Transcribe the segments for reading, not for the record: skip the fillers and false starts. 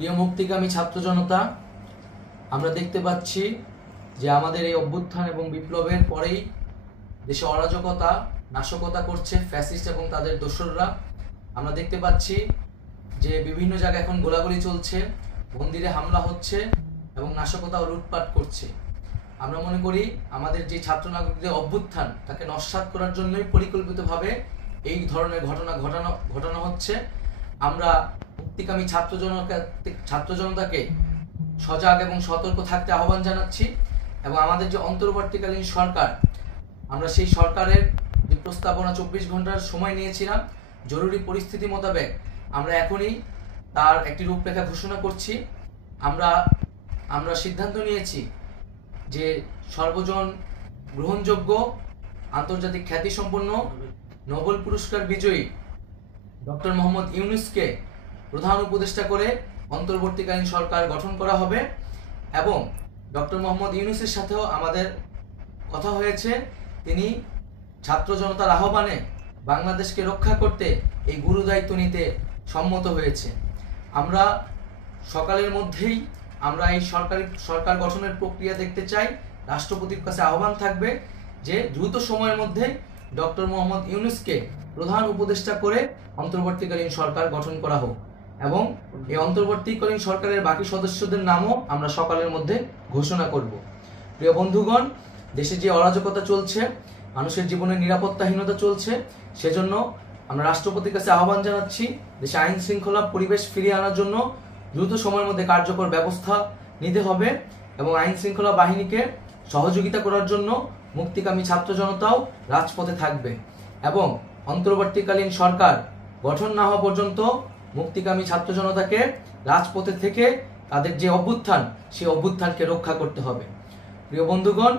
প্রিয় মুক্তিকামী ছাত্র জনতা, আমরা দেখতে পাচ্ছি যে আমাদের এই অভ্যুত্থান এবং বিপ্লবের পরেই দেশে অরাজকতা নাশকতা করছে ফ্যাসিস্ট এবং তাদের দোসররা। আমরা দেখতে পাচ্ছি যে বিভিন্ন জায়গায় এখন গোলাগুলি চলছে, মন্দিরে হামলা হচ্ছে এবং নাশকতা ও লুটপাট করছে। আমরা মনে করি আমাদের যে ছাত্র নাগরিকদের অভ্যুত্থান তাকে নস্যাৎ করার জন্যই পরিকল্পিতভাবে এই ধরনের ঘটনা ঘটানো হচ্ছে। আমরা মুক্তিকামী ছাত্র জনতাকে সজাগ এবং সতর্ক থাকতে আহ্বান জানাচ্ছি এবং আমাদের যে অন্তর্বর্তীকালীন সরকার, আমরা সেই সরকারের যে প্রস্তাবনা 24 ঘন্টার সময় নিয়েছিলাম, জরুরি পরিস্থিতি মোতাবেক আমরা এখনই তার একটি রূপরেখা ঘোষণা করছি। আমরা সিদ্ধান্ত নিয়েছি যে সর্বজন গ্রহণযোগ্য আন্তর্জাতিক খ্যাতিসম্পন্ন নোবেল পুরস্কার বিজয়ী ডক্টর মোহাম্মদ ইউনূসকে প্রধান উপদেষ্টা করে অন্তর্বর্তীকালীন সরকার গঠন করা হবে এবং ডক্টর মোহাম্মদ ইউনূসের সাথেও আমাদের কথা হয়েছে। তিনি ছাত্র জনতার আহ্বানে বাংলাদেশকে রক্ষা করতে এই গুরু দায়িত্ব নিতে সম্মত হয়েছে। আমরা সকালের মধ্যেই আমরা এই সরকার গঠনের প্রক্রিয়া দেখতে চাই। রাষ্ট্রপতির কাছে আহ্বান থাকবে যে দ্রুত সময়ের মধ্যে ডক্টর মোহাম্মদ ইউনূসকে প্রধান উপদেষ্টা করে অন্তর্বর্তীকালীন সরকার গঠন করা হোক এবং এই অন্তর্বর্তীকালীন সরকারের বাকি সদস্যদের নামও আমরা সকালের মধ্যে ঘোষণা করব। প্রিয় বন্ধুগণ, দেশে যে অরাজকতা চলছে, মানুষের জীবনের নিরাপত্তাহীনতা চলছে, সেজন্য আমরা রাষ্ট্রপতির কাছে আহ্বান জানাচ্ছি দেশে আইন শৃঙ্খলা পরিবেশ ফিরিয়ে আনার জন্য দ্রুত সময়ের মধ্যে কার্যকর ব্যবস্থা নিতে হবে এবং আইন শৃঙ্খলা বাহিনীকে সহযোগিতা করার জন্য মুক্তিকামী ছাত্র জনতাও রাজপথে থাকবে এবং অন্তর্বর্তীকালীন সরকার গঠন না হওয়া পর্যন্ত মুক্তিকামী ছাত্র জনতাকে রাজপথে থেকে তাদের যে অভ্যুত্থান, সেই অভ্যুত্থানকে রক্ষা করতে হবে। প্রিয় বন্ধুগণ,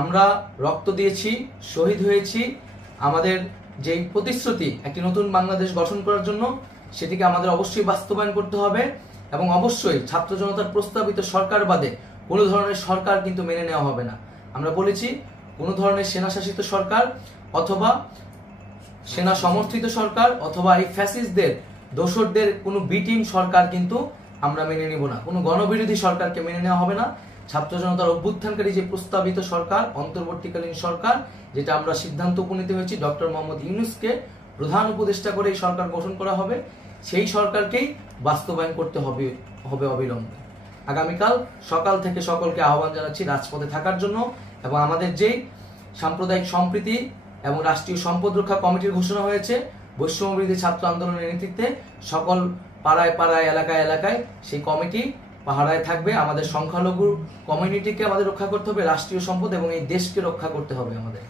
আমরা রক্ত দিয়েছি, শহীদ হয়েছি। আমাদের যেই প্রতিশ্রুতি একটি নতুন বাংলাদেশ গঠন করার জন্য, সেটিকে আমাদের অবশ্যই বাস্তবায়ন করতে হবে এবং অবশ্যই ছাত্র জনতার প্রস্তাবিত সরকার বাদে কোনো ধরনের সরকার কিন্তু মেনে নেওয়া হবে না। আমরা বলেছি কোনো ধরনের সেনা শাসিত সরকার অথবা সেনা সমর্থিত সরকার অথবা এই ফ্যাসিস্টদের দোসরদের কোনো বিটিম সরকার কিন্তু আমরা মেনে নিব না। কোনো গণবিরোধী সরকারকে মেনে নেওয়া হবে না। ছাত্র জনতার অভ্যুত্থানকারী যে প্রস্তাবিত সরকার, অন্তর্বর্তীকালীন সরকার, যেটা আমরা সিদ্ধান্ত উপনীত হয়েছি ডক্টর মোহাম্মদ ইউনূসকে প্রধান উপদেষ্টা করে এই সরকার গঠন করা হবে, সেই সরকারকেই বাস্তবায়ন করতে হবে অবিলম্বে। আগামীকাল সকাল থেকে সকলকে আহ্বান জানাচ্ছি রাজপথে থাকার জন্য এবং আমাদের যেই সাম্প্রদায়িক সম্প্রীতি এবং রাষ্ট্রীয় সম্পদ রক্ষা কমিটির ঘোষণা হয়েছে বৈষম্যবিরোধী ছাত্র আন্দোলনের নেতৃত্বে, সকল পাড়ায় পাড়ায় এলাকায় এলাকায় সেই কমিটি পাহারায় থাকবে। আমাদের সংখ্যালঘু কমিউনিটিকে আমাদের রক্ষা করতে হবে, রাষ্ট্রীয় সম্পদ এবং এই দেশকে রক্ষা করতে হবে আমাদের।